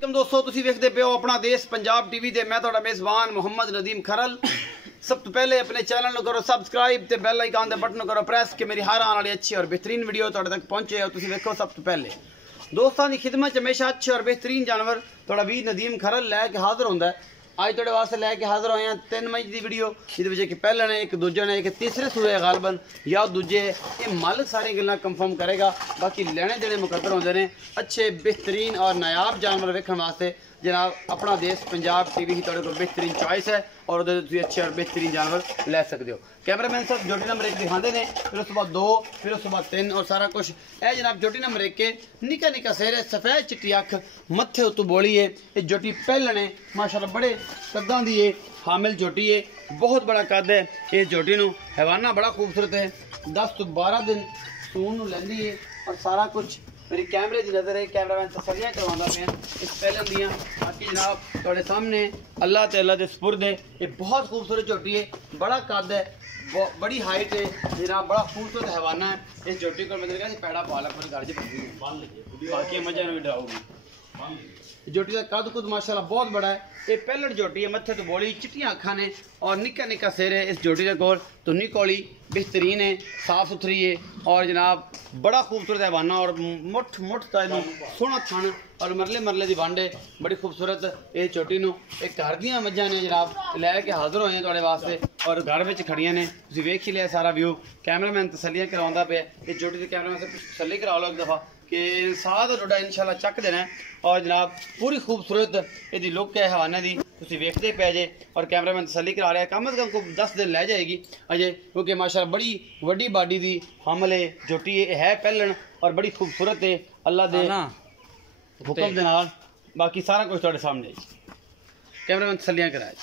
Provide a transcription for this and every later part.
दोस्तों तुसी वेखदे पे हो अपना देश पंजाब टीवी ते मैं तुहाडा मेज़बान मोहम्मद नदीम खरल। सब तो पहले अपने चैनल को करो सब्सक्राइब ते बेल आइकन दे बटन करो प्रेस कि मेरी हर आने वाली अच्छी और बेहतरीन वीडियो तुहाडे तक पहुंचे और तुसी वेखो सब तो पहले। दोस्तों की खिदमत हमेशा अच्छे और बेहतरीन जानवर तुहाडा वीर नदीम खरल लैके हाजिर होंदा है। आज तुहाडे वास्ते लैके हाजिर होए हैं 3 मई की वीडियो जिहदे विच पहले ने एक दूजे ने एक तीसरे सूए गालबन या दूजे ये मालिक सारी गल्लां कंफर्म करेगा। बाकी लेने देने मुकद्दर होंदे ने अच्छे बेहतरीन और नायाब जानवर वेखण वास्ते जनाब अपना देश पंजाब टीवी ही तुहाडे कोल बेहतरीन चॉइस है और तुसी अच्छे और बेहतरीन जानवर लै सकते हो। कैमरामैन साहब जोटी नंबर 1 दिखाते हैं, फिर उस बाद 2, फिर उस बाद 3 और सारा कुछ है जनाब। जोटी नंबर 1 के निका निका सेर है, सफेद चिट्टी अख, मत्थे उत्तों बोली है। ये जोटी पहले ने माशाल्लाह बड़े कद्दां दी है, हामिल जोटी है, बहुत बड़ा कद है। इस जोटी नूं हैवाना बड़ा खूबसूरत है, 10 तो 12 दिन सून नूं लैंदी है और सारा कुछ मेरी कैमरे की नज़र है। कैमरामैन तसल्लियां करवांदा पे इस पहले दियां। बाकी जनाब तुहाडे सामने अल्लाह ते अल्लाह दे सुपुर्द है। ये बहुत खूबसूरत झोटी है, बड़ा कद है, बड़ी हाइट है जनाब, बड़ा खूबसूरत हैवाना है। इस झोटी को मतलब कहते पैड़ा पा ला पूरी घर च बाकी मजा नहीं डराओगी। जोटी का कद कुद माशाल्लाह बहुत बड़ा है। ये पहलट जोटी है, मत्थे तो बोली, चिट्टियां अखां ने और निक्का निक्का सिर है। इस जोटी के कोल तुन्नी कौली बेहतरीन है, साफ सुथरी है और जनाब बड़ा खूबसूरत है बाना और मुठ मुठ का सोहना थन और मरले मरले की वंड है, बड़ी खूबसूरत। इस जोटी नूं एक घर दियां मज्जां ने जनाब लैके हाजिर होए तुहाडे वास्ते और घर में खड़ियां ने। तुसीं वेख ही लिया सारा व्यू। कैमरामैन तसल्लियां करवांदा पे। इस जोटी के कैमरामैन से तसल्ली करा लो एक दफ़ा कि साथ डोडा इंशाल्लाह चक देना है और जनाब पूरी खूबसूरत यदि लुक है हवाने की तुसीं वेखदे पे जे। और कैमरामैन तसल्ली करा रहा है कम से कम को 10 दिन लै जाएगी अजे, क्योंकि माशाल्लाह बड़ी वड्डी बाडी दी हामल है जोटी है पहलन और बड़ी खूबसूरत है अल्लाह दे हुक्म दे नाल। बाकी सारा कुछ तुहाडे सामने है। कैमरामैन तसल्लियां कराए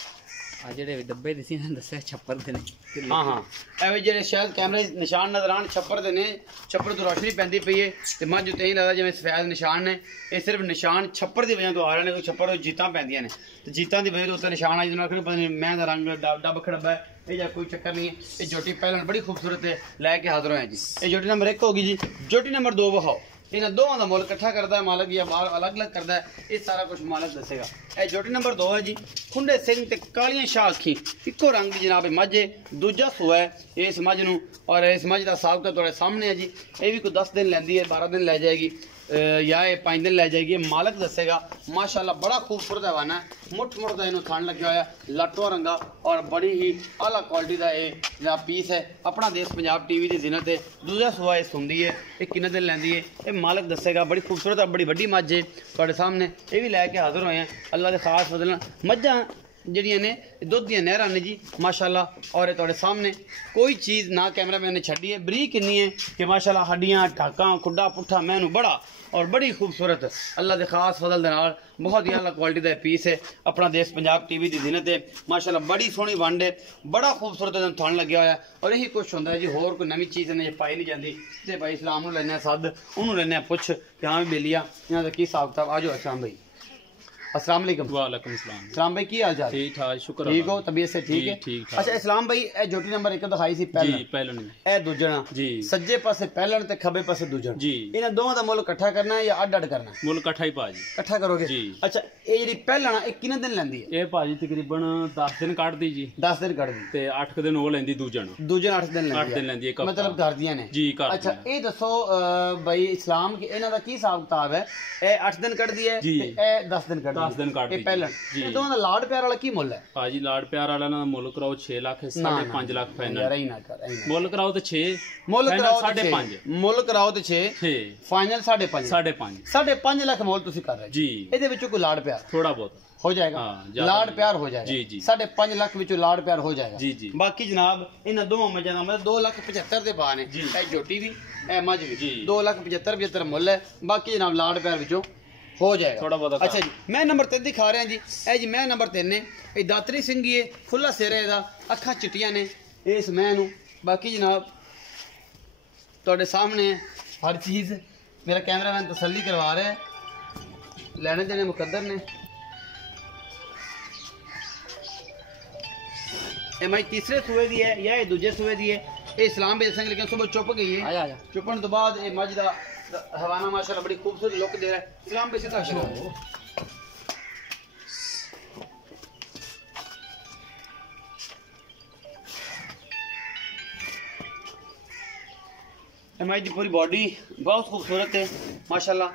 आ जेडे डब्बे दिसी ना दस्से छप्पर दे ने। हाँ हाँ एवे जेडे शायद कैमरे निशान नजर आन छप्पर दे ने, छप्पर तो रोशनी पैंदी पई है ते मझ उत्ते ही लगदा जिवें सफेद निशान ने। ये सिर्फ निशान छप्पर दी वजह तो आ रहे ने, छप्पर तो जीतां पैंदियां ने ते जीतां दी वजह तो उत्ते निशान आई जनाब पता नहीं मैं दा रंग डब खड़बा है ये जा कोई चक्कर नहीं है। ये जोटी पहले बड़ी खूबसूरत है लैके हाजिर होए जी। ये जोटी नंबर 1 होगी जी। जोटी नंबर 2 वखाओ। इन्हें दोवां दा मुल इकट्ठा करता है मालक या बाहर अलग अलग करता है, ये सारा कुछ मालक दसेगा। यह जोटी नंबर 2 है जी। खुंडे सिंह ते कालियां शाह अखी इको रंग की जनाब मझ है, दूजा सूआ है इस मझ नूं और इस मझ का साबका तुहाडे सामने है जी। ये भी कोई 10 दिन लैंदी है, 12 दिन लै जाएगी या 5 दिन लै जाएगी, मालक दसेगा। माशाल्लाह बड़ा खूबसूरत हैवाना है, मुठ मुठ का इन्हों थन लग्या होया लाटो रंगा और बड़ी ही आला क्वालिटी का ये जनाब पीस है। अपना देश पंजाब टीवी की जिन्नत है, दूजा सूआ ये सुनती है, ये किन्ने दिन लैंदी है ये मालक दसेगा। बड़ी खूबसूरत है, बड़ी वड्डी मझ है तुहाडे सामने, ये भी लैके हाजिर होए हैं अल्लाह के खास फजल। मझां जड़ियां ने दुध दियां नहरां ने जी माशाल्लाह और तुहाडे सामने कोई चीज़ ना कैमरामैन ने छड्डी है। बरीक इन्नी है कि माशाल्लाह हड्डियां ढाकां खुड्डा पुट्ठा मैनू बड़ा और बड़ी खूबसूरत अल्लाह के खास फजल दे नाल बहुत ही अला क्वालिटी का पीस है। अपना देश पंजाब टीवी की जिन्नत है माशाल्लाह, बड़ी सोहनी वंड है, बड़ा खूबसूरत थन लग्या होया और यही कुछ होंदा है जी। होर कोई नवीं चीज़ ने पाई नहीं जाती ते भाई इस्लाम नूं लैने सद उन्होंने लैने पुछ कि हाँ बेलिया इन्हां दा की हिसाब किताब। आ जाओ इस्लाम भाई। अस्सलाम वालेकुम। वालेकुम सलाम। इस्लाम भाई की हाल चाल? ठीक ठाक शुक्र। ठीक हो, तबीयत से ठीक है? ठीक। अच्छा इस्लाम भाई ए जोटी नंबर 1 दिखाई सी पहले जी पहलन ए दूजणा जी, सज्जे पासे पहलन ते खब्बे पासे दूजण जी। इन्हां दोवां दा मुल इकट्ठा करना है या अड अड करना है? मुल इकट्ठा ही भाजी इकट्ठा करोगे जी। अच्छा ये जेडी पहलना ए किन्ने दिन लैंदी है? ये भाजी तकरीबन 10 दिन कटदी जी, 10 दिन कट दी ते 8 दिन वो लेंदी दूजन 8 दिन लैंदी 8 दिन लेंदी एक मतलब घर दियां ने जी घर। अच्छा ये दसो भाई इस्लाम के इन्हां दा की हिसाब किताब है? ए 8 दिन कट दी है जी, ते ए 10 दिन कट 10 दिन कट दी पहलन जी। ये दोवां दा लाड प्यार वाला की मुल है? भाजी लाड प्यार वाला ना मुल कराओ 6 लाख 5.5 लाख फाइनल। यार ही ना कर मुल कराओ तो 6 मुल कराओ 5.5 मुल कराओ तो 6 फाइनल 5.5 5.5 लाख मुल तुसी कर रहे जी। ਇਹਦੇ ਵਿੱਚੋਂ ਕੋਈ ਲਾੜ ਪਿਆਰ थोड़ा बहुत हो जाएगा? हाँ, लाड़ प्यार हो जाएगा जी जी। 5.5 लाख ਵਿੱਚੋਂ लाड़ प्यार हो जाएगा जी जी। बाकी जनाब इन दोवां मझां दा मतलब 2,75,000 ਦੇ भाव ने जी। ए झोटी भी ए मझ भी जी। 2,75,000 मुੱਲ है। बाकी जनाब लाड़ प्यार ਵਿੱਚੋਂ हो जाएगा थोड़ा बहुत। अच्छा जी मैं नंबर 3 दिखा रहा जी। ए जी मैं नंबर 3 ने ये दातरी सिंगी है, खुला सिर है दा, अखां चिट्टियां ने इस मैं नूं। बाकी जनाब तुहाडे सामने हर चीज़ मेरा कैमरामैन तसल्ली करवा रहा है, लेने देने मुकद्दर ने। ये मैं तीसरे सूए दी है या ये दूजे सूए दी है? ये इस्लाम भी दसेंगे लेकिन सुबह चुप गई है। आजा चुपन तो बाद ये मझ दा हवाना माशाल्लाह बड़ी खूबसूरत लुक दे रहा है। इस्लाम भी सीधा मज की पूरी बॉडी बहुत खूबसूरत है माशाल्लाह,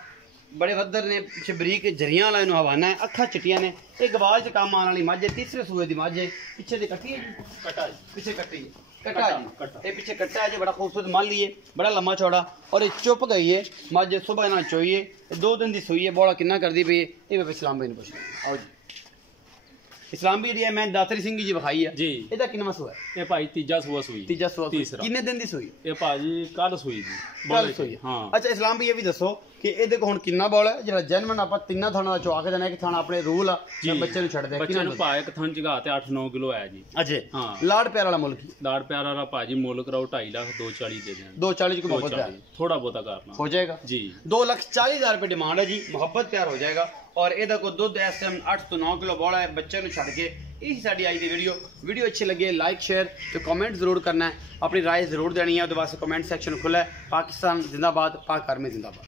बड़े वदर ने, पिछे बरीक जरियां वाला इन्हों हवाना है, अखा चिट्टियां ने, ये गवाल च काम आने वाली मझ है, तीसरे सूए की मझ है, पिछे दे कट्टी है जी, कट्टा जी, पिछे कट्टी है, कट्टा जी, ये पीछे कट्टा है जी, बड़ा खूबसूरत माल लिए, बड़ा लम्बा चौड़ा, और ये चुप गई है मझ, सुबह ना चोई है, 2 दिन की सूई है, बड़ा किन्ना कर दी पई है, ये इस्लाम भाई ने पूछ आओ जी। इस्लाम भी जी मैं दातरी सिंह जी विखाई है जी, ਇਹਦਾ ਕਿੰਨਾ ਸੂਆ ਹੈ? ਇਹ ਭਾਈ ਤੀਜਾ ਸੂਆ ਸੂਈ। ਤੀਜਾ ਸੂਆ ਤੀਸਰਾ। ਕਿੰਨੇ ਦਿਨ ਦੀ ਸੂਈ? ਇਹ ਭਾਜੀ ਕੱਲ ਸੂਈ ਜੀ। ਕੱਲ ਸੂਈ ਹਾਂ। ਅੱਛਾ ਇਸਲਾਮ ਵੀ ਇਹ ਵੀ ਦੱਸੋ ਕਿ ਇਹਦੇ ਕੋਲ ਹੁਣ ਕਿੰਨਾ ਬੋਲ ਹੈ ਜਿਹੜਾ ਜੈਨਮਨ ਆਪਾਂ ਤਿੰਨਾਂ ਥਾਣਾ ਦਾ ਚਵਾ ਕੇ ਦੇਣਾ, ਕਿ ਥਾਣਾ ਆਪਣੇ ਰੂਲ ਆ ਜਾਂ ਬੱਚੇ ਨੂੰ ਛੱਡ ਦੇ? ਬੱਚੇ ਨੂੰ ਭਾਅ ਇੱਕ ਥਣ ਜਗਾ ਤੇ 8-9 ਕਿਲੋ ਆਇਆ ਜੀ। ਅੱਛੇ ਹਾਂ। ਲਾੜ ਪਿਆਰ ਵਾਲਾ ਮੁੱਲ ਕੀ? ਲਾੜ ਪਿਆਰ ਵਾਲਾ ਭਾਜੀ ਮੁੱਲ ਕਰਾਓ 2.5 ਲੱਖ 240 ਦੇ ਦੇਣ। 240 को मोहब्बत प्यार थोड़ा बहुता करना हो जाएगा जी। 2,40,000 रुपए डिमांड है जी, मोहब्बत प्यार हो जाएगा। और ਇਹਦਾ ਕੋ ਦੁੱਧ ਇਸ ਟਾਈਮ 8 ਤੋਂ 9 ਕਿਲੋ ਬੋਲਾ ਹੈ, ਬੱਚੇ ਨੂੰ ਛੱਡ ਕੇ। ਇਹ ਸਾਡੀ ਅੱਜ ਦੀ ਵੀਡੀਓ अच्छी लगे लाइक शेयर तो कमेंट जरूर करना है, अपनी राय जरूर देनी है। ਉਹਦੇ ਵਾਸਤੇ कमेंट सेक्शन खुला है। पाकिस्तान जिंदाबाद, पाक आर्मी जिंदाबाद।